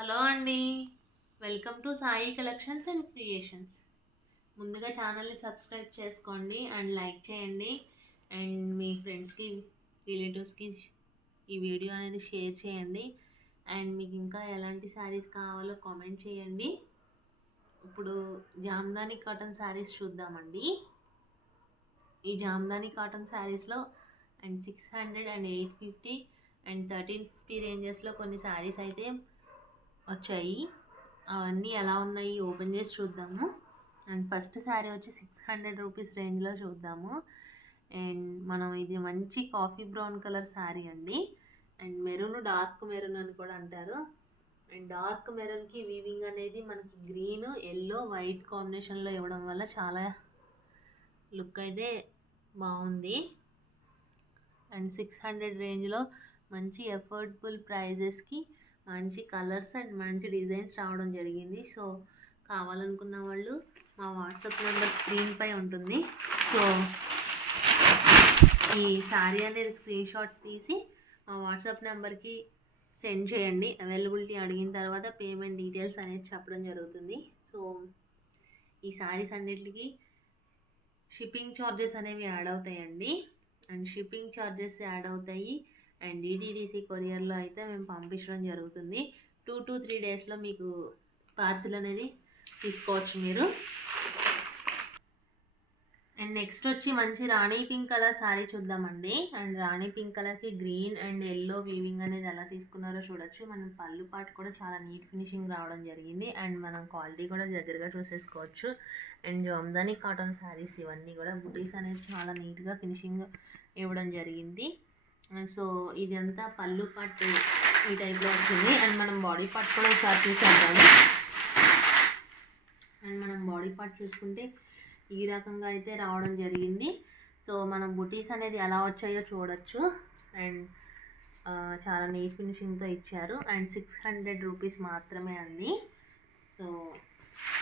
Hello అండి. Welcome to Sai collections and creations. ముందుగా ఛానల్ని సబ్స్క్రైబ్ చేసుకోండి అండ్ లైక్ చేయండి. అండ్ మీ ఫ్రెండ్స్కి, రిలేటివ్స్కి ఈ వీడియో అనేది షేర్ చేయండి. అండ్ మీకు ఇంకా ఎలాంటి శారీస్ కావాలో కామెంట్ చేయండి. ఇప్పుడు జామ్దాని కాటన్ శారీస్ చూద్దామండి. ఈ జామ్దాని కాటన్ శారీస్లో అండ్ 600 అండ్ 850 అండ్ 1350 రేంజెస్లో కొన్ని శారీస్ అయితే వచ్చాయి. అవన్నీ ఎలా ఉన్నాయి ఓపెన్ చేసి చూద్దాము. అండ్ ఫస్ట్ శారీ వచ్చి 600 రూపీస్ రేంజ్లో చూద్దాము. అండ్ మనం ఇది మంచి కాఫీ బ్రౌన్ కలర్ శారీ అండి. అండ్ మెరూన్, డార్క్ మెరూన్ అని కూడా అంటారు. అండ్ డార్క్ మెరూన్కి వీవింగ్ అనేది మనకి గ్రీన్, ఎల్లో, వైట్ కాంబినేషన్లో ఇవ్వడం వల్ల చాలా లుక్ అయితే బాగుంది. అండ్ 600 రేంజ్లో మంచి ఎఫోర్డబుల్ ప్రైజెస్కి మంచి కలర్స్ అండ్ మంచి డిజైన్స్ రావడం జరిగింది. సో కావాలనుకున్న వాళ్ళు మా వాట్సాప్ నెంబర్ స్క్రీన్పై ఉంటుంది. సో ఈ శారీ అనేది స్క్రీన్ షాట్ తీసి మా వాట్సాప్ నెంబర్కి సెండ్ చేయండి. అవైలబిలిటీ అడిగిన తర్వాత పేమెంట్ డీటెయిల్స్ అనేది చెప్పడం జరుగుతుంది. సో ఈ శారీస్ అన్నిటికీ షిప్పింగ్ ఛార్జెస్ అనేవి యాడ్ అవుతాయండి. అండ్ షిప్పింగ్ ఛార్జెస్ యాడ్ అవుతాయి. అండ్ డిటీడీసీ కొరియర్లో అయితే మేము పంపించడం జరుగుతుంది. 2 to 3 డేస్లో మీకు పార్సిల్ అనేది తీసుకోవచ్చు మీరు. అండ్ నెక్స్ట్ వచ్చి మంచి రాణి పింక్ కలర్ శారీ చూద్దామండి. అండ్ రాణి పింక్ కలర్కి గ్రీన్ అండ్ ఎల్లో వీవింగ్ అనేది ఎలా తీసుకున్నారో చూడొచ్చు. మన పళ్ళు పాటు కూడా చాలా నీట్ ఫినిషింగ్ రావడం జరిగింది. అండ్ మనం క్వాలిటీ కూడా దగ్గరగా చూసేసుకోవచ్చు. అండ్ జామ్దాని కాటన్ శారీస్ ఇవన్నీ కూడా బుటీస్ అనేది చాలా నీట్గా ఫినిషింగ్ ఇవ్వడం జరిగింది. సో ఇదంతా పళ్ళు పార్ట్ ఈ టైప్లో వచ్చింది. అండ్ మనం బాడీ పార్ట్ కూడా ఒకసారి చూసేద్దాము. అండ్ మనం బాడీ పార్ట్ చూసుకుంటే ఈ రకంగా అయితే రావడం జరిగింది. సో మనం బుటీస్ అనేది ఎలా వచ్చాయో చూడొచ్చు. అండ్ చాలా నీట్ ఫినిషింగ్తో ఇచ్చారు. అండ్ 600 రూపీస్ మాత్రమే అండి. సో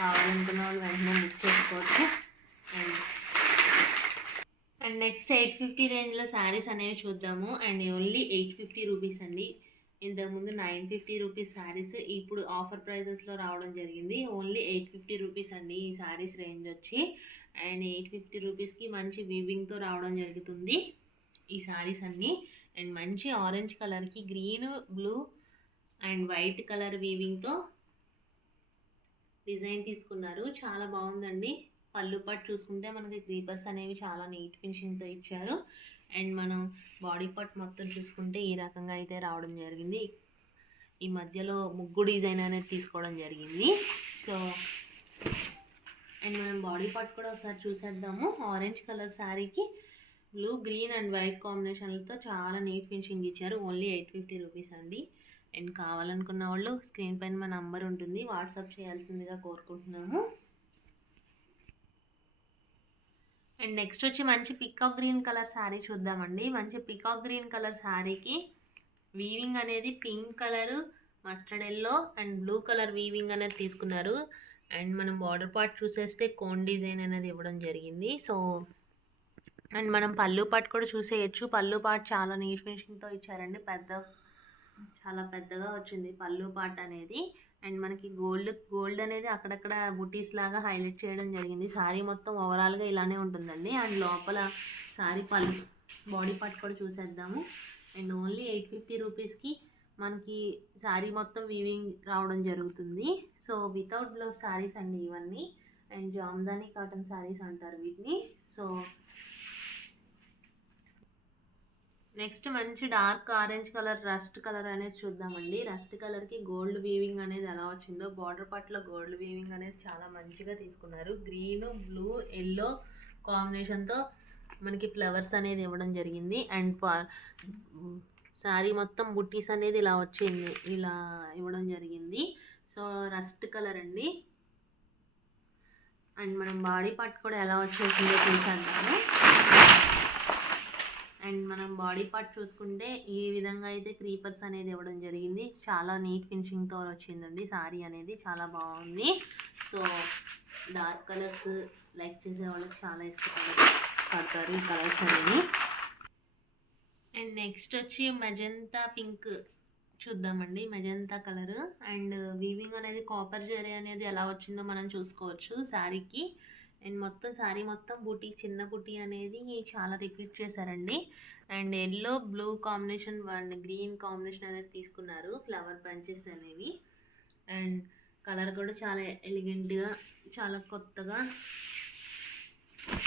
కావాలనుకున్న వాళ్ళు వెంటనే బుక్ చేసుకోవచ్చు. అండ్ నెక్స్ట్ 850 రేంజ్లో శారీస్ అనేవి చూద్దాము. అండ్ ఓన్లీ 850 రూపీస్ అండి. ఇంతకుముందు 950 రూపీస్ శారీస్ ఇప్పుడు ఆఫర్ ప్రైజెస్లో రావడం జరిగింది. ఓన్లీ 850 రూపీస్ అండి ఈ శారీస్ రేంజ్ వచ్చి. అండ్ 850 రూపీస్కి మంచి వీవింగ్తో రావడం జరుగుతుంది ఈ శారీస్ అన్నీ. అండ్ మంచి ఆరెంజ్ కలర్కి green, blue and white colour వీవింగ్తో డిజైన్ తీసుకున్నారు. చాలా బాగుందండి. పళ్ళు పార్ట్ చూసుకుంటే మనకి క్రీపర్స్ అనేవి చాలా నీట్ ఫినిషింగ్తో ఇచ్చారు. అండ్ మనం బాడీ పార్ట్ మొత్తం చూసుకుంటే ఈ రకంగా అయితే రావడం జరిగింది. ఈ మధ్యలో ముగ్గు డిజైన్ అనేది తీసుకోవడం జరిగింది. సో అండ్ మనం బాడీ పార్ట్ కూడా ఒకసారి చూసేద్దాము. ఆరెంజ్ కలర్ శారీకి బ్లూ, గ్రీన్ అండ్ వైట్ కాంబినేషన్లతో చాలా నీట్ ఫినిషింగ్ ఇచ్చారు. ఓన్లీ 850 రూపీస్ అండి. అండ్ కావాలనుకున్న వాళ్ళు స్క్రీన్ పైన మా నంబర్ ఉంటుంది, వాట్సాప్ చేయాల్సిందిగా కోరుకుంటున్నాము. అండ్ నెక్స్ట్ వచ్చి మంచి పికాక్ గ్రీన్ కలర్ శారీ చూద్దామండి. మంచి పికాక్ గ్రీన్ కలర్ శారీకి వీవింగ్ అనేది pink colour, mustard yellow and blue colour weaving అనేది తీసుకున్నారు. అండ్ మనం బార్డర్ పార్ట్ చూసేస్తే కోన్ డిజైన్ అనేది ఇవ్వడం జరిగింది. సో అండ్ మనం పళ్ళు పార్ట్ కూడా చూసేయచ్చు. పళ్ళు పార్ట్ చాలా నీట్ ఫినిషింగ్తో ఇచ్చారండి. చాలా పెద్దగా వచ్చింది పళ్ళు పార్ట్ అనేది. అండ్ మనకి గోల్డ్ అనేది అక్కడక్కడ బుటీస్ లాగా హైలైట్ చేయడం జరిగింది. శారీ మొత్తం ఓవరాల్గా ఇలానే ఉంటుందండి. అండ్ లోపల శారీ బాడీ పార్ట్ కూడా చూసేద్దాము. అండ్ ఓన్లీ 850 రూపీస్కి మనకి శారీ మొత్తం వీవింగ్ రావడం జరుగుతుంది. సో వితౌట్ బ్లౌజ్ శారీస్ అండి ఇవన్నీ. అండ్ జామ్దాని కాటన్ శారీస్ అంటారు వీటిని. సో నెక్స్ట్ మంచి dark orange colour rust colour అనేది చూద్దామండి. రస్ట్ కలర్కి గోల్డ్ వీవింగ్ అనేది ఎలా వచ్చిందో, బార్డర్ పార్ట్లో గోల్డ్ వీవింగ్ అనేది చాలా మంచిగా తీసుకున్నారు. గ్రీన్, బ్లూ, ఎల్లో కాంబినేషన్తో మనకి ఫ్లవర్స్ అనేది ఇవ్వడం జరిగింది. అండ్ శారీ మొత్తం బుట్టీస్ అనేది ఇలా వచ్చింది, ఇలా ఇవ్వడం జరిగింది. సో రస్ట్ కలర్ అండి. అండ్ మనం బాడీ పార్ట్ కూడా ఎలా వచ్చేసిందో చూసాము. అండ్ మనం బాడీ పార్ట్ చూసుకుంటే ఈ విధంగా అయితే క్రీపర్స్ అనేది ఇవ్వడం జరిగింది. చాలా నీట్ ఫినిషింగ్తో వచ్చిందండి శారీ అనేది. చాలా బాగుంది. సో డార్క్ కలర్స్ లైక్ చేసే వాళ్ళకి చాలా ఇష్టపడతారు ఈ కలర్స్ అనేవి. అండ్ నెక్స్ట్ వచ్చి మెజంతా పింక్ చూద్దామండి. మెజంతా కలర్ అండ్ వీవింగ్ అనేది కాపర్ జరీ అనేది ఎలా వచ్చిందో మనం చూసుకోవచ్చు శారీకి. అండ్ మొత్తం శారీ మొత్తం బూటీ, చిన్న బూటీ అనేది చాలా రిపీట్ చేశారండి. And yellow blue combination and green combination అనేది తీసుకున్నారు ఫ్లవర్ బంచెస్ అనేవి. అండ్ కలర్ కూడా చాలా ఎలిగెంట్గా, చాలా కొత్తగా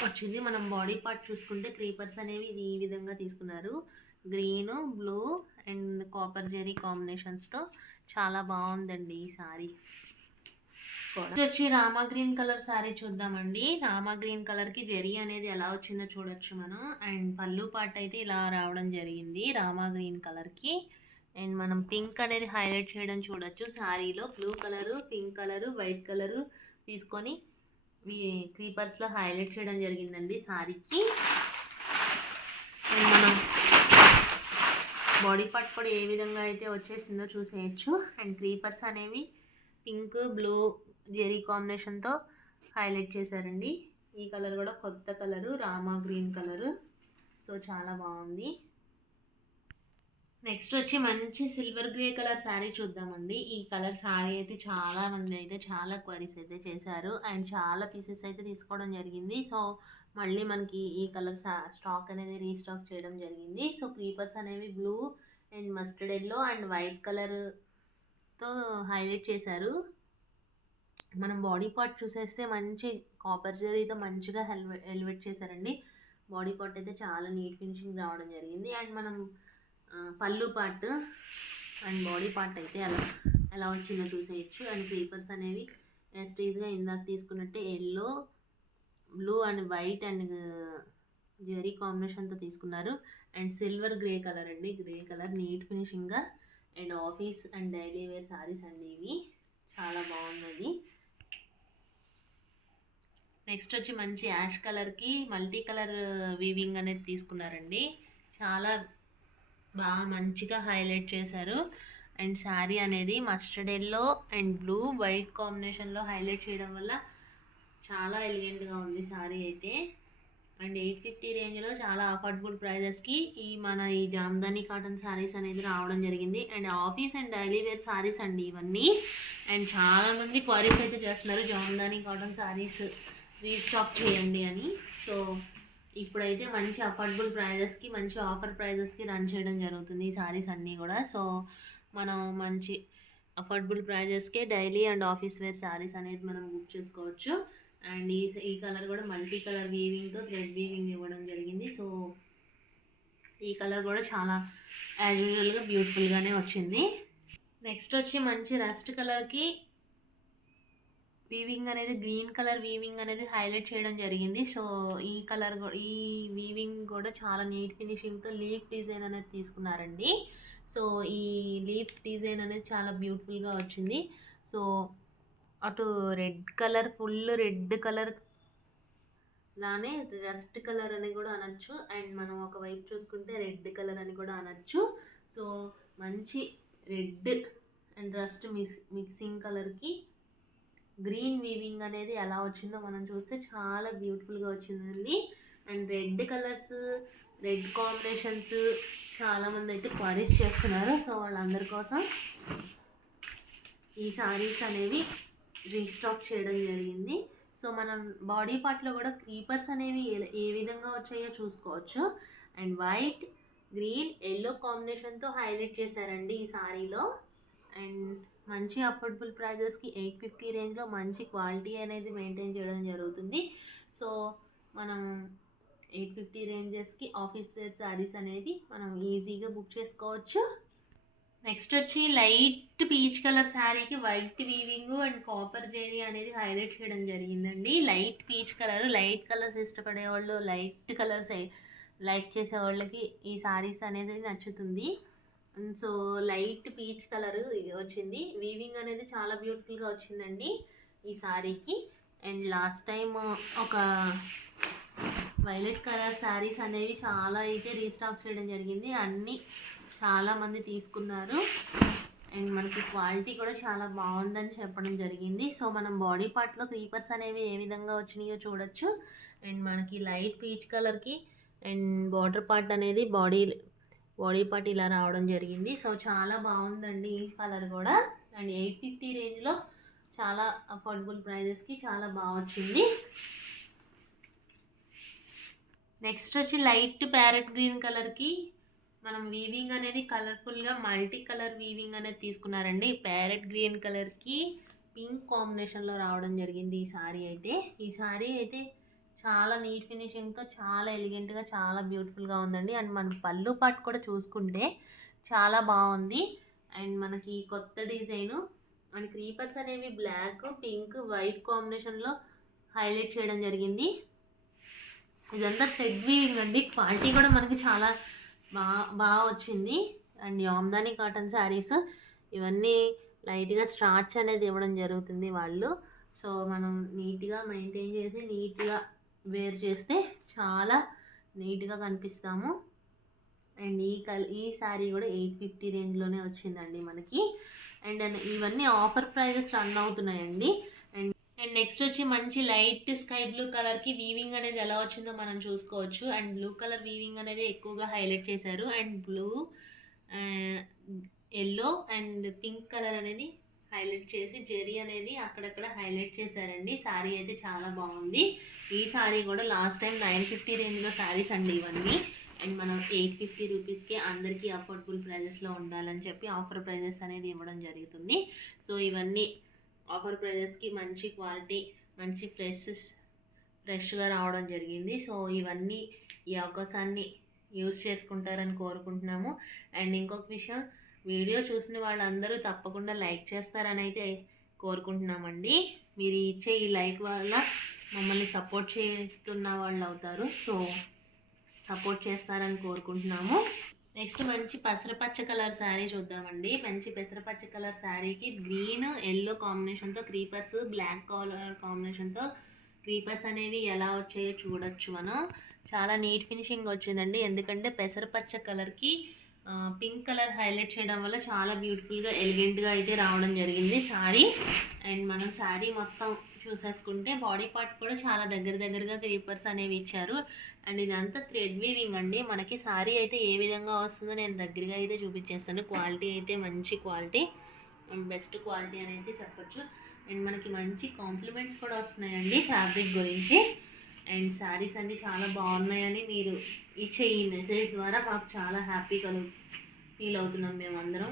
వచ్చింది. మనం బాడీ పార్ట్ చూసుకుంటే క్రీపర్స్ అనేవి ఇది ఈ విధంగా తీసుకున్నారు. Green, blue and copper zari కాంబినేషన్స్తో చాలా బాగుందండి ఈ శారీ. వచ్చి రామా గ్రీన్ కలర్ శారీ చూద్దామండి. రామా గ్రీన్ కలర్కి జెరీ అనేది ఎలా వచ్చిందో చూడొచ్చు మనం. అండ్ పళ్ళు పార్ట్ అయితే ఇలా రావడం జరిగింది రామా గ్రీన్ కలర్కి. అండ్ మనం పింక్ అనేది హైలైట్ చేయడం చూడొచ్చు శారీలో. Blue colour, pink colour, white colour తీసుకొని క్రీపర్స్లో హైలైట్ చేయడం జరిగిందండి శారీకి. అండ్ మనం బాడీ పార్ట్ కూడా ఏ విధంగా అయితే వచ్చేసిందో చూసేయచ్చు. అండ్ క్రీపర్స్ అనేవి పింక్, బ్లూ జెరీ కాంబినేషన్తో హైలైట్ చేశారండి. ఈ కలర్ కూడా కొత్త colour, Rama green colour. So చాలా బాగుంది. నెక్స్ట్ వచ్చి మంచి సిల్వర్ గ్రే కలర్ శారీ చూద్దామండి. ఈ కలర్ శారీ అయితే చాలా మంది అయితే చాలా క్వరీస్ అయితే చేశారు అండ్ చాలా పీసెస్ అయితే తీసుకోవడం జరిగింది. సో మళ్ళీ మనకి ఈ కలర్ స్టాక్ అనేది రీస్టాక్ చేయడం జరిగింది. సో క్రీపర్స్ అనేవి blue and mustard yellow and white కలర్తో హైలైట్ చేశారు. మనం బాడీ పార్ట్ చూసేస్తే మంచి కాపర్ జరీతో మంచిగా ఎలివేట్ చేశారండి. బాడీ పార్ట్ అయితే చాలా నీట్ ఫినిషింగ్ రావడం జరిగింది. అండ్ మనం పళ్ళు పార్ట్ అండ్ బాడీ పార్ట్ అయితే ఎలా వచ్చిందో చూసేయచ్చు. అండ్ క్రీపర్స్ అనేవి యాస్టీజ్గా ఇందాక తీసుకున్నట్టే yellow, blue and white and zari కాంబినేషన్తో తీసుకున్నారు. అండ్ సిల్వర్ గ్రే కలర్ అండి. గ్రే కలర్ నీట్ ఫినిషింగ్గా and office and daily wear saris అండి ఇవి. చాలా బాగున్నది. నెక్స్ట్ వచ్చి మంచి యాష్ కలర్కి మల్టీ కలర్ వీవింగ్ అనేది తీసుకున్నారండి. చాలా బాగా మంచిగా హైలైట్ చేశారు. అండ్ శారీ అనేది mustard yellow and blue white కాంబినేషన్లో హైలైట్ చేయడం వల్ల చాలా ఎలిగెంట్గా ఉంది శారీ అయితే. అండ్ 850 రేంజ్లో చాలా అఫోర్డబుల్ ప్రైజెస్కి ఈ జామ్దాని కాటన్ శారీస్ అనేది రావడం జరిగింది. And office and daily wear saris అండి ఇవన్నీ. అండ్ చాలామంది క్వరీస్ అయితే చేస్తున్నారు జామ్దాని కాటన్ శారీస్ రీస్టాక్ చేయండి అని. సో ఇప్పుడైతే మంచి అఫోర్డబుల్ ప్రైజెస్కి, మంచి ఆఫర్ ప్రైజెస్కి రన్ చేయడం జరుగుతుంది ఈ శారీస్ అన్నీ కూడా. సో మనం మంచి అఫోర్డబుల్ ప్రైజెస్కే daily and office wear saris అనేది మనం బుక్ చేసుకోవచ్చు. అండ్ ఈ కలర్ కూడా మల్టీ కలర్ వీవింగ్తో థ్రెడ్ వీవింగ్ ఇవ్వడం జరిగింది. సో ఈ కలర్ కూడా చాలా యాజ్ యూజువల్గా బ్యూటిఫుల్గానే వచ్చింది. నెక్స్ట్ వచ్చి మంచి రస్ట్ కలర్కి వీవింగ్ అనేది గ్రీన్ కలర్ వీవింగ్ అనేది హైలైట్ చేయడం జరిగింది. సో ఈ వీవింగ్ కూడా చాలా నీట్ ఫినిషింగ్తో లీఫ్ డిజైన్ అనేది తీసుకున్నారండి. సో ఈ లీఫ్ డిజైన్ అనేది చాలా బ్యూటిఫుల్గా వచ్చింది. సో అటు red colour, full red colour లానే రస్ట్ కలర్ అని కూడా అనొచ్చు. అండ్ మనం ఒకవైపు చూసుకుంటే రెడ్ కలర్ అని కూడా అనొచ్చు. సో మంచి రెడ్ అండ్ రస్ట్ మిక్సింగ్ కలర్కి గ్రీన్ వీవింగ్ అనేది ఎలా వచ్చిందో మనం చూస్తే చాలా బ్యూటిఫుల్గా వచ్చిందండి. And red colours, red combinations చాలామంది అయితే క్వరీస్ చేస్తున్నారు. సో వాళ్ళందరి కోసం ఈ శారీస్ అనేవి రీస్టాక్ చేయడం జరిగింది. సో మనం బాడీ పార్ట్లో కూడా క్రీపర్స్ అనేవి ఏ విధంగా వచ్చాయో చూసుకోవచ్చు. అండ్ వైట్, గ్రీన్, ఎల్లో కాంబినేషన్తో హైలైట్ చేశారండి ఈ శారీలో. అండ్ మంచి అఫోర్డబుల్ ప్రైజెస్కి 850 రేంజ్లో మంచి క్వాలిటీ అనేది మెయింటైన్ చేయడం జరుగుతుంది. సో మనం 850 రేంజెస్కి ఆఫీస్ వేర్ శారీస్ అనేది మనం ఈజీగా బుక్ చేసుకోవచ్చు. నెక్స్ట్ వచ్చి లైట్ పీచ్ కలర్ శారీకి white weaving and copper zari అనేది హైలైట్ చేయడం జరిగిందండి. Light peach colour, light colours ఇష్టపడే వాళ్ళు, లైట్ కలర్స్ లైక్ చేసే వాళ్ళకి ఈ శారీస్ అనేది నచ్చుతుంది. సో లైట్ పీచ్ కలర్ వచ్చింది. వీవింగ్ అనేది చాలా బ్యూటిఫుల్గా వచ్చిందండి ఈ శారీకి. అండ్ లాస్ట్ టైం ఒక వైలెట్ కలర్ శారీస్ అనేవి చాలా అయితే రీస్టాక్ చేయడం జరిగింది. అన్నీ చాలామంది తీసుకున్నారు. అండ్ మనకి క్వాలిటీ కూడా చాలా బాగుందని చెప్పడం జరిగింది. సో మనం బాడీ పార్ట్లో క్రీపర్స్ అనేవి ఏ విధంగా వచ్చినాయో చూడొచ్చు. అండ్ మనకి లైట్ పీచ్ కలర్కి అండ్ బార్డర్ పార్ట్ అనేది బాడీ బాడీ పార్ట్ ఇలా రావడం జరిగింది. సో చాలా బాగుందండి ఈ కలర్ కూడా. అండ్ 850 రేంజ్లో చాలా అఫోర్డబుల్ ప్రైజెస్కి చాలా బాగా వచ్చింది. నెక్స్ట్ వచ్చి లైట్ ప్యారెట్ గ్రీన్ కలర్కి మనం వీవింగ్ అనేది కలర్ఫుల్గా మల్టీ కలర్ వీవింగ్ అనేది తీసుకున్నారండి. ప్యారెట్ గ్రీన్ కలర్కి పింక్ కాంబినేషన్లో రావడం జరిగింది ఈ సారీ అయితే. ఈ సారీ అయితే చాలా నీట్ ఫినిషింగ్తో చాలా ఎలిగెంట్గా చాలా బ్యూటిఫుల్గా ఉందండి. అండ్ మన పళ్ళు పాటు కూడా చూసుకుంటే చాలా బాగుంది. అండ్ మనకి కొత్త డిజైను అండ్ క్రీపర్స్ అనేవి బ్లాక్ పింక్ వైట్ కాంబినేషన్లో హైలైట్ చేయడం జరిగింది. ఇదంతా థ్రెడ్ వీవింగ్ అండి. క్వాలిటీ కూడా మనకి చాలా బాగా వచ్చింది. అండ్ యామ్దాని కాటన్ శారీస్ ఇవన్నీ లైట్గా స్ట్రాచ్ అనేది ఇవ్వడం జరుగుతుంది వాళ్ళు. సో మనం నీట్గా మెయింటైన్ చేసి నీట్గా వేర్ చేస్తే చాలా నీట్గా కనిపిస్తాము. అండ్ ఈ శారీ కూడా 850 రేంజ్లోనే వచ్చిందండి మనకి. అండ్ ఇవన్నీ ఆఫర్ ప్రైజెస్ రన్ అవుతున్నాయండి. అండ్ నెక్స్ట్ వచ్చి మంచి లైట్ స్కై బ్లూ కలర్కి వీవింగ్ అనేది ఎలా వచ్చిందో మనం చూసుకోవచ్చు. అండ్ బ్లూ కలర్ వీవింగ్ అనేది ఎక్కువగా హైలైట్ చేశారు. And blue, yellow and pink colour అనేది హైలైట్ చేసి జెరీ అనేది అక్కడక్కడ హైలైట్ చేశారండి. శారీ అయితే చాలా బాగుంది. ఈ శారీ కూడా లాస్ట్ టైం 950 రేంజ్లో శారీస్ అండి ఇవన్నీ. అండ్ మనం 850 రూపీస్కి అందరికీ అఫోర్డబుల్ ప్రైజెస్లో ఉండాలని చెప్పి ఆఫర్ ప్రైజెస్ అనేది ఇవ్వడం జరుగుతుంది. సో ఇవన్నీ ఆఫర్ ప్రైజెస్కి మంచి క్వాలిటీ మంచి ఫ్రెష్గా రావడం జరిగింది. సో ఇవన్నీ ఈ అవకాశాన్ని యూజ్ చేసుకుంటారని కోరుకుంటున్నాము. అండ్ ఇంకొక విషయం, వీడియో చూసిన వాళ్ళందరూ తప్పకుండా లైక్ చేస్తారని అయితే కోరుకుంటున్నామండి. మీరు ఇచ్చే ఈ లైక్ వల్ల మమ్మల్ని సపోర్ట్ చేస్తున్న వాళ్ళు అవుతారు. సో సపోర్ట్ చేస్తారని కోరుకుంటున్నాము. నెక్స్ట్ మంచి పెసరపచ్చ కలర్ శారీ చూద్దామండి. మంచి పెసరపచ్చ కలర్ శారీకి గ్రీన్ ఎల్లో కాంబినేషన్తో క్రీపర్స్ బ్లాక్ కలర్ కాంబినేషన్తో క్రీపర్స్ అనేవి ఎలా వచ్చాయో చూడొచ్చు మనం. చాలా నీట్ ఫినిషింగ్ వచ్చిందండి. ఎందుకంటే పెసరపచ్చ కలర్కి పింక్ కలర్ హైలైట్ చేయడం వల్ల చాలా బ్యూటిఫుల్గా ఎలిగెంట్గా అయితే రావడం జరిగింది శారీ. అండ్ మనం శారీ మొత్తం చూసేసుకుంటే బాడీ పార్ట్ కూడా చాలా దగ్గరగా క్రీపర్స్ అనేవి ఇచ్చారు. అండ్ ఇదంతా థ్రెడ్ వీవింగ్ అండి. మనకి శారీ అయితే ఏ విధంగా వస్తుందో నేను దగ్గరగా అయితే చూపించేస్తాను. క్వాలిటీ అయితే మంచి క్వాలిటీ అండ్ బెస్ట్ క్వాలిటీ అని అయితే చెప్పొచ్చు. అండ్ మనకి మంచి కాంప్లిమెంట్స్ కూడా వస్తున్నాయండి ఫ్యాబ్రిక్ గురించి. అండ్ శారీస్ అన్నీ చాలా బాగున్నాయని మీరు ఇచ్చే ఈ మెసేజ్ ద్వారా మాకు చాలా హ్యాపీగా ఫీల్ అవుతున్నాం మేమందరం.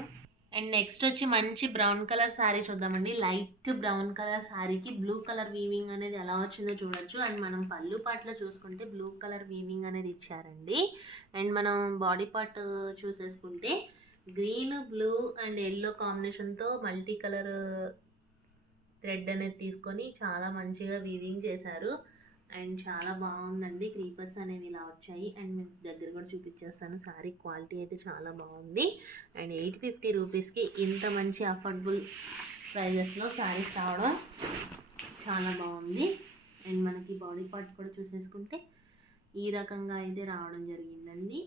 అండ్ నెక్స్ట్ వచ్చి మంచి బ్రౌన్ కలర్ శారీ చూద్దామండి. లైట్ బ్రౌన్ కలర్ శారీకి బ్లూ కలర్ వీవింగ్ అనేది ఎలా వచ్చిందో చూడొచ్చు. అండ్ మనం పళ్ళు పార్ట్లో చూసుకుంటే బ్లూ కలర్ వీవింగ్ అనేది ఇచ్చారండి. అండ్ మనం బాడీ పార్ట్ చూసేసుకుంటే గ్రీన్ బ్లూ అండ్ ఎల్లో కాంబినేషన్తో మల్టీ కలర్ థ్రెడ్ అనేది తీసుకొని చాలా మంచిగా వీవింగ్ చేశారు. అండ్ చాలా బాగుందండి. క్రీపర్స్ అనేవి ఇలా వచ్చాయి. అండ్ మీకు దగ్గర కూడా చూపించేస్తాను. శారీ క్వాలిటీ అయితే చాలా బాగుంది. అండ్ 850 రూపీస్కి ఇంత మంచి అఫోర్డబుల్ ప్రైజెస్లో శారీస్ రావడం చాలా బాగుంది. అండ్ మనకి బాడీ పార్ట్ కూడా చూసేసుకుంటే ఈ రకంగా అయితే రావడం జరిగిందండి.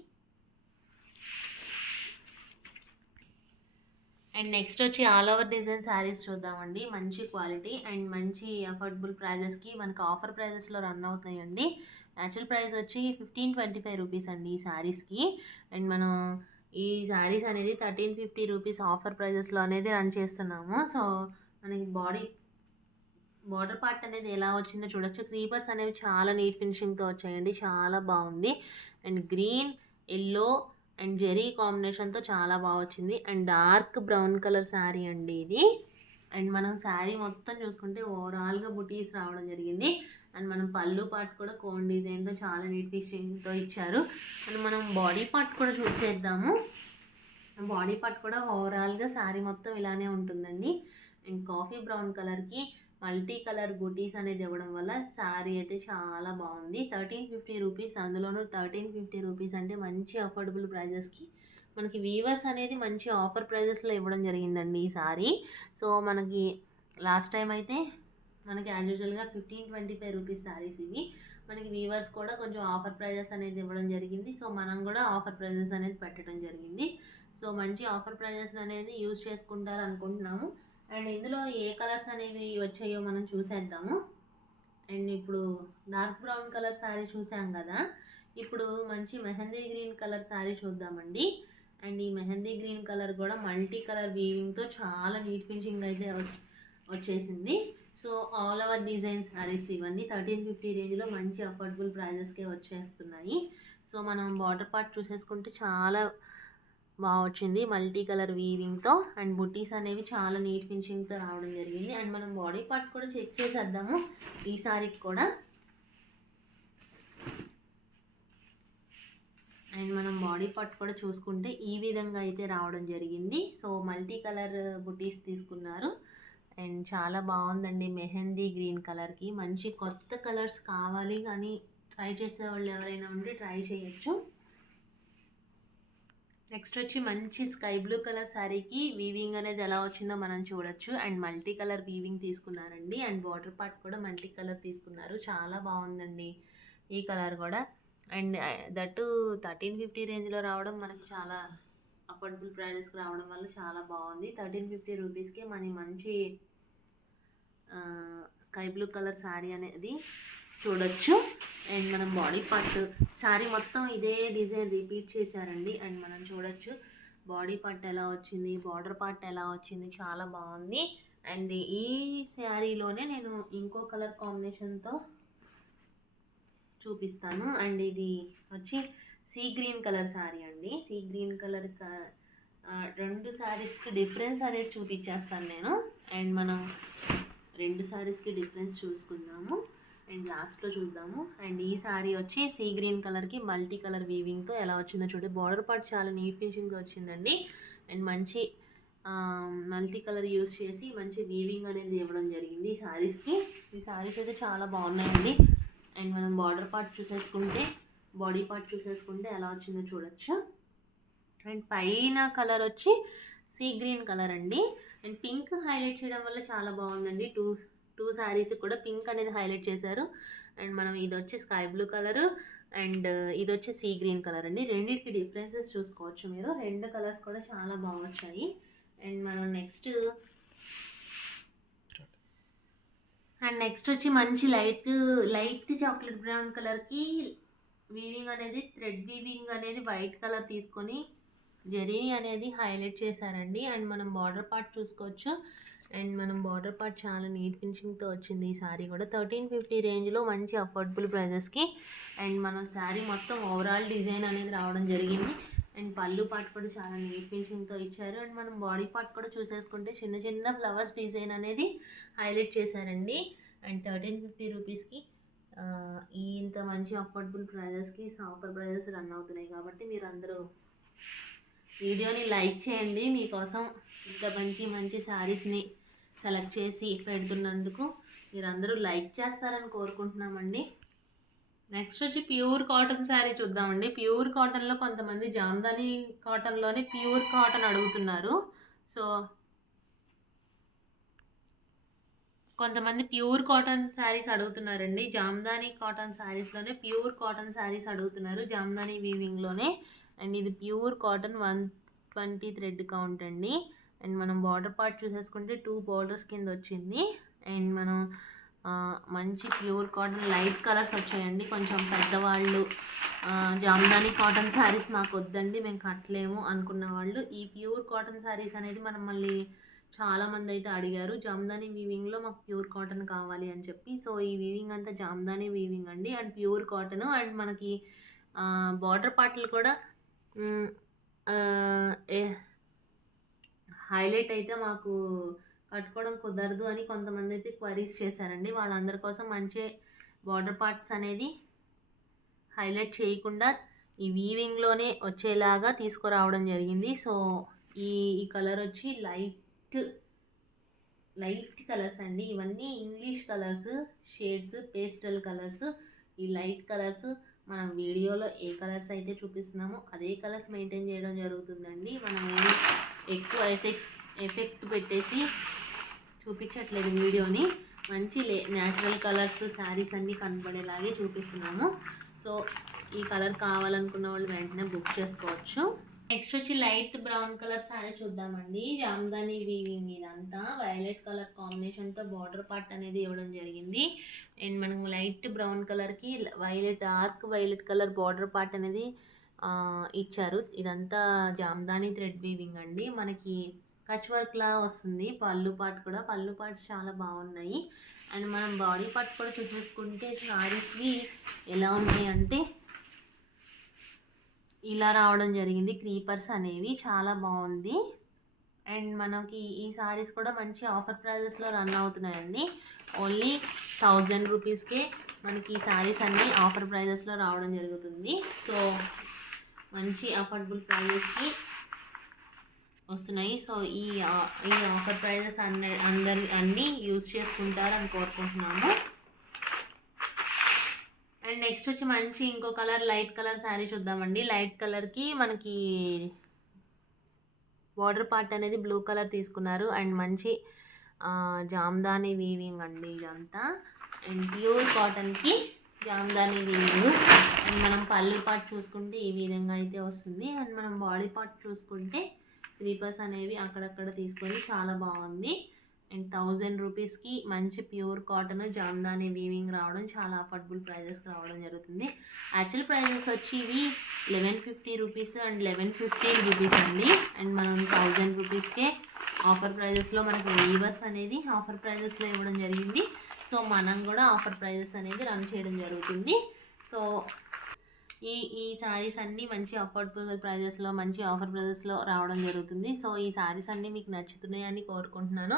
అండ్ నెక్స్ట్ వచ్చి ఆల్ ఓవర్ డిజైన్ శారీస్ చూద్దామండి. మంచి క్వాలిటీ అండ్ మంచి అఫోర్డబుల్ ప్రైజెస్కి మనకు ఆఫర్ ప్రైజెస్లో రన్ అవుతాయండి. యాక్చువల్ ప్రైస్ వచ్చి 1525 రూపీస్ అండి ఈ శారీస్కి. అండ్ మనం ఈ శారీస్ అనేది 1350 రూపీస్ ఆఫర్ ప్రైజెస్లో అనేది రన్ చేస్తున్నాము. సో మనకి బార్డర్ పార్ట్ అనేది ఎలా వచ్చిందో చూడొచ్చు. క్రీపర్స్ అనేవి చాలా నీట్ ఫినిషింగ్తో వచ్చాయండి. చాలా బాగుంది. And green yellow and zari కాంబినేషన్తో చాలా బాగా వచ్చింది. And dark brown colour sari అండి ఇది. అండ్ మనం శారీ మొత్తం చూసుకుంటే ఓవరాల్గా బుటీస్ రావడం జరిగింది. అండ్ మనం పళ్ళు పార్ట్ కూడా కోన్ డిజైన్తో చాలా నీట్ ఫినిషింగ్తో ఇచ్చారు. అండ్ మనం బాడీ పార్ట్ కూడా చూసేద్దాము. బాడీ పార్ట్ కూడా ఓవరాల్గా శారీ మొత్తం ఇలానే ఉంటుందండి. అండ్ కాఫీ బ్రౌన్ కలర్కి మల్టీ కలర్ బుటీస్ అనేది ఇవ్వడం వల్ల శారీ అయితే చాలా బాగుంది. 1350 రూపీస్, అందులోనూ 1350 రూపీస్ అంటే మంచి అఫోర్డబుల్ ప్రైజెస్కి మనకి వీవర్స్ అనేది మంచి ఆఫర్ ప్రైజెస్లో ఇవ్వడం జరిగిందండి ఈ శారీ. సో మనకి లాస్ట్ టైం అయితే మనకి యాజ్ యూజువల్గా 1525 రూపీస్ శారీస్ ఇవి. మనకి వీవర్స్ కూడా కొంచెం ఆఫర్ ప్రైజెస్ అనేది ఇవ్వడం జరిగింది. సో మనం కూడా ఆఫర్ ప్రైజెస్ అనేది పెట్టడం జరిగింది. సో మంచి ఆఫర్ ప్రైజెస్ అనేది యూజ్ చేసుకుంటారు అనుకుంటున్నాము. అండ్ ఇందులో ఏ కలర్స్ అనేవి వచ్చాయో మనం చూసేద్దాము. అండ్ ఇప్పుడు డార్క్ బ్రౌన్ కలర్ శారీ చూసాం కదా. ఇప్పుడు మంచి మెహందీ గ్రీన్ కలర్ శారీ చూద్దామండి. అండ్ ఈ మెహందీ గ్రీన్ కలర్ కూడా మల్టీ కలర్ వీవింగ్తో చాలా నీట్ ఫినిషింగ్ అయితే వచ్చేసింది. So all over design saris ఇవన్నీ 1350 రేంజ్లో మంచి అఫోర్డబుల్ ప్రైజెస్కే వచ్చేస్తున్నాయి. సో మనం బార్డర్ పార్ట్ చూసేసుకుంటే చాలా బాగా వచ్చింది మల్టీ కలర్ వీవింగ్తో. అండ్ బుటీస్ అనేవి చాలా నీట్ ఫినిషింగ్తో రావడం జరిగింది. అండ్ మనం బాడీ పార్ట్ కూడా చెక్ చేసేద్దాము ఈ సారీకి కూడా. అండ్ మనం బాడీ పార్ట్ కూడా చూసుకుంటే ఈ విధంగా అయితే రావడం జరిగింది. సో మల్టీ కలర్ బుటీస్ తీసుకున్నారు. అండ్ చాలా బాగుందండి మెహందీ గ్రీన్ కలర్కి. మంచి కొత్త కలర్స్ కావాలి కానీ ట్రై చేసే వాళ్ళు ఎవరైనా ఉంటే ట్రై చేయొచ్చు. నెక్స్ట్ వచ్చి మంచి స్కై బ్లూ కలర్ శారీకి వీవింగ్ అనేది ఎలా వచ్చిందో మనం చూడొచ్చు. అండ్ మల్టీ కలర్ వీవింగ్ తీసుకున్నారండి. అండ్ బార్డర్ పార్ట్ కూడా మల్టీ కలర్ తీసుకున్నారు. చాలా బాగుందండి ఈ కలర్ కూడా. అండ్ దట్టు 1350 రేంజ్లో రావడం మనకి చాలా అఫోర్డబుల్ ప్రైజెస్కి రావడం వల్ల చాలా బాగుంది. 1350 రూపీస్కి మంచి స్కై బ్లూ కలర్ శారీ అనేది చూడొచ్చు. అండ్ మనం బాడీ పార్ట్ శారీ మొత్తం ఇదే డిజైన్ రిపీట్ చేశారండి. అండ్ మనం చూడొచ్చు బాడీ పార్ట్ ఎలా వచ్చింది, బార్డర్ పార్ట్ ఎలా వచ్చింది, చాలా బాగుంది. అండ్ ఈ శారీలోనే నేను ఇంకో కలర్ కాంబినేషన్తో చూపిస్తాను. అండ్ ఇది వచ్చి సీ గ్రీన్ కలర్ శారీ అండి. సీ గ్రీన్ కలర్ రెండు శారీస్కి డిఫరెన్స్ అనేది చూపించేస్తాను నేను. అండ్ మనం రెండు శారీస్కి డిఫరెన్స్ చూసుకుందాము అండ్ లాస్ట్లో చూద్దాము. అండ్ ఈ శారీ వచ్చి సీ గ్రీన్ కలర్కి మల్టీ కలర్ వీవింగ్తో ఎలా వచ్చిందో చూడండి. బార్డర్ పార్ట్ చాలా నీట్ ఫినిషింగ్గా వచ్చిందండి. అండ్ మంచి మల్టీ కలర్ యూస్ చేసి మంచి వీవింగ్ అనేది ఇవ్వడం జరిగింది ఈ శారీస్కి. ఈ శారీస్ అయితే చాలా బాగున్నాయండి. అండ్ మనం బార్డర్ పార్ట్ చూసేసుకుంటే బాడీ పార్ట్ చూసేసుకుంటే ఎలా వచ్చిందో చూడొచ్చు. అండ్ పైన కలర్ వచ్చి సీ గ్రీన్ కలర్ అండి. అండ్ పింక్ హైలైట్ చేయడం వల్ల చాలా బాగుందండి. టూ శారీస్ కూడా పింక్ అనేది హైలైట్ చేశారు. అండ్ మనం ఇది వచ్చి స్కై బ్లూ కలరు అండ్ ఇది వచ్చి సీ గ్రీన్ కలర్ అండి. రెండింటికి డిఫరెన్సెస్ చూసుకోవచ్చు మీరు. రెండు కలర్స్ కూడా చాలా బాగా వచ్చాయి. అండ్ మనం నెక్స్ట్ వచ్చి మంచి లైట్ చాక్లెట్ బ్రౌన్ కలర్కి వీవింగ్ అనేది థ్రెడ్ వీవింగ్ అనేది వైట్ కలర్ తీసుకొని జరీ అనేది హైలైట్ చేశారండి. అండ్ మనం బార్డర్ పార్ట్ చూసుకోవచ్చు. అండ్ మనం బార్డర్ పార్ట్ చాలా నీట్ ఫినిషింగ్తో వచ్చింది ఈ శారీ కూడా. 1350 రేంజ్లో మంచి అఫోర్డబుల్ ప్రైజెస్కి. అండ్ మన శారీ మొత్తం ఓవరాల్ డిజైన్ అనేది రావడం జరిగింది. అండ్ పళ్ళు పార్ట్ కూడా చాలా నీట్ ఫినిషింగ్తో ఇచ్చారు. అండ్ మనం బాడీ పార్ట్ కూడా చూసేసుకుంటే చిన్న చిన్న ఫ్లవర్స్ డిజైన్ అనేది హైలైట్ చేశారండి. అండ్ 1350 రూపీస్కి ఇంత మంచి అఫోర్డబుల్ ప్రైజెస్కి ఆఫర్ ప్రైజెస్ రన్ అవుతున్నాయి కాబట్టి మీరు అందరూ వీడియోని లైక్ చేయండి. మీకోసం ఇంత మంచి శారీస్ని సెలెక్ట్ చేసి పెడుతున్నందుకు మీరందరూ లైక్ చేస్తారని కోరుకుంటున్నామండి. నెక్స్ట్ వచ్చి ప్యూర్ కాటన్ శారీ చూద్దామండి. ప్యూర్ కాటన్లో కొంతమంది జామ్దాని కాటన్లోనే ప్యూర్ కాటన్ అడుగుతున్నారు. సో కొంతమంది ప్యూర్ కాటన్ శారీస్ అడుగుతున్నారండి. జామ్దాని కాటన్ శారీస్లోనే ప్యూర్ కాటన్ శారీస్ అడుగుతున్నారు జామ్దాని వీవింగ్లోనే. అండ్ ఇది ప్యూర్ కాటన్ 120 థ్రెడ్ కౌంట్ అండి. అండ్ మనం బార్డర్ పార్ట్ చూసేసుకుంటే 2 బార్డర్స్ కింద వచ్చింది. అండ్ మనం మంచి ప్యూర్ కాటన్ లైట్ కలర్స్ వచ్చాయండి. కొంచెం పెద్దవాళ్ళు జామ్దాని కాటన్ శారీస్ మాకు వద్దండి మేము కట్టలేము అనుకున్న వాళ్ళు ఈ ప్యూర్ కాటన్ శారీస్ అనేది మనం మళ్ళీ చాలామంది అయితే అడిగారు జామ్దాని వీవింగ్లో మాకు ప్యూర్ కాటన్ కావాలి అని చెప్పి. సో ఈ వీవింగ్ అంతా జామ్దాని వీవింగ్ అండి. And pure cotton. అండ్ మనకి బార్డర్ పార్ట్లు కూడా హైలైట్ అయితే మాకు కట్టుకోవడం కుదరదు అని కొంతమంది అయితే క్వరీస్ చేశారండి. వాళ్ళందరి కోసం మంచి బార్డర్ పార్ట్స్ అనేది హైలైట్ చేయకుండా ఈ వీవింగ్లోనే వచ్చేలాగా తీసుకురావడం జరిగింది. సో ఈ కలర్ వచ్చి లైట్ కలర్స్ అండి. ఇవన్నీ English colours shades pastel colours. ఈ లైట్ కలర్స్ మనం వీడియోలో ఏ కలర్స్ అయితే చూపిస్తున్నామో అదే కలర్స్ మెయింటైన్ చేయడం జరుగుతుందండి. మనం ఏమి ఎక్కువ ఎఫెక్ట్ పెట్టేసి చూపించట్లేదు వీడియోని. మంచి న్యాచురల్ కలర్స్ శారీస్ అన్నీ కనబడేలాగే చూపిస్తున్నాము. సో ఈ కలర్ కావాలనుకున్న వాళ్ళు వెంటనే బుక్ చేసుకోవచ్చు. నెక్స్ట్ వచ్చి లైట్ బ్రౌన్ కలర్ సారీ చూద్దామండి. జామ్దాని వీవింగ్ ఇదంతా వైలెట్ కలర్ కాంబినేషన్తో బార్డర్ పార్ట్ అనేది ఇవ్వడం జరిగింది. అండ్ మనకు లైట్ బ్రౌన్ కలర్కి violet dark violet colour border part అనేది ఇచ్చారు. ఇదంతా జామ్దాని థ్రెడ్ వీవింగ్ అండి. మనకి కచ్ వర్క్ లా వస్తుంది. పళ్ళు పార్ట్ కూడా, పళ్ళు పార్ట్స్ చాలా బాగున్నాయి. అండ్ మనం బాడీ పార్ట్ కూడా చూసేసుకుంటే సారీస్వి ఎలా ఉన్నాయి అంటే ఇలా రావడం జరిగింది. క్రీపర్స్ అనేవి చాలా బాగుంది. అండ్ మనకి ఈ సారీస్ కూడా మంచి ఆఫర్ ప్రైజెస్లో రన్ అవుతున్నాయండి. ఓన్లీ 1000 రూపీస్కే మనకి ఈ సారీస్ అన్నీ ఆఫర్ ప్రైజెస్లో రావడం జరుగుతుంది. సో మంచి అఫోర్డబుల్ ప్రైజెస్కి వస్తున్నాయి. సో ఈ ఆఫర్ ప్రైజెస్ అన్నీ యూజ్ చేసుకుంటారని కోరుకుంటున్నాము. అండ్ నెక్స్ట్ వచ్చి మంచి ఇంకో కలర్ లైట్ కలర్ శారీ చూద్దామండి. లైట్ కలర్కి మనకి బార్డర్ పార్ట్ అనేది బ్లూ కలర్ తీసుకున్నారు. అండ్ మంచి జామ్దాని వీవింగ్ అండి ఇదంతా. అండ్ ప్యూర్ కాటన్కి జామ్దాని వీవింగ్. అండ్ మనం పళ్ళు పార్ట్ చూసుకుంటే ఈ విధంగా అయితే వస్తుంది. అండ్ మనం బాడీ పార్ట్ చూసుకుంటే క్రీపర్స్ అనేవి అక్కడక్కడ తీసుకొని చాలా బాగుంది. అండ్ 1000 రూపీస్కి మంచి ప్యూర్ కాటన్ జామ్దాని వీవింగ్ రావడం చాలా అఫోర్డబుల్ ప్రైజెస్కి రావడం జరుగుతుంది. యాక్చువల్ ప్రైజెస్ వచ్చి ఇవి 1150 రూపీస్ అండ్ 1115 రూపీస్ అండి. అండ్ మనం 1000 రూపీస్కే ఆఫర్ ప్రైజెస్లో మనకి వీవర్స్ అనేది ఆఫర్ ప్రైజెస్లో ఇవ్వడం జరిగింది. సో మనం కూడా ఆఫర్ ప్రైజెస్ అనేది రన్ చేయడం జరుగుతుంది. సో ఈ శారీస్ అన్నీ మంచి అఫోర్డబుల్ ప్రైజెస్లో మంచి ఆఫర్ ప్రైజెస్లో రావడం జరుగుతుంది. సో ఈ శారీస్ అన్నీ మీకు నచ్చుతున్నాయని కోరుకుంటున్నాను.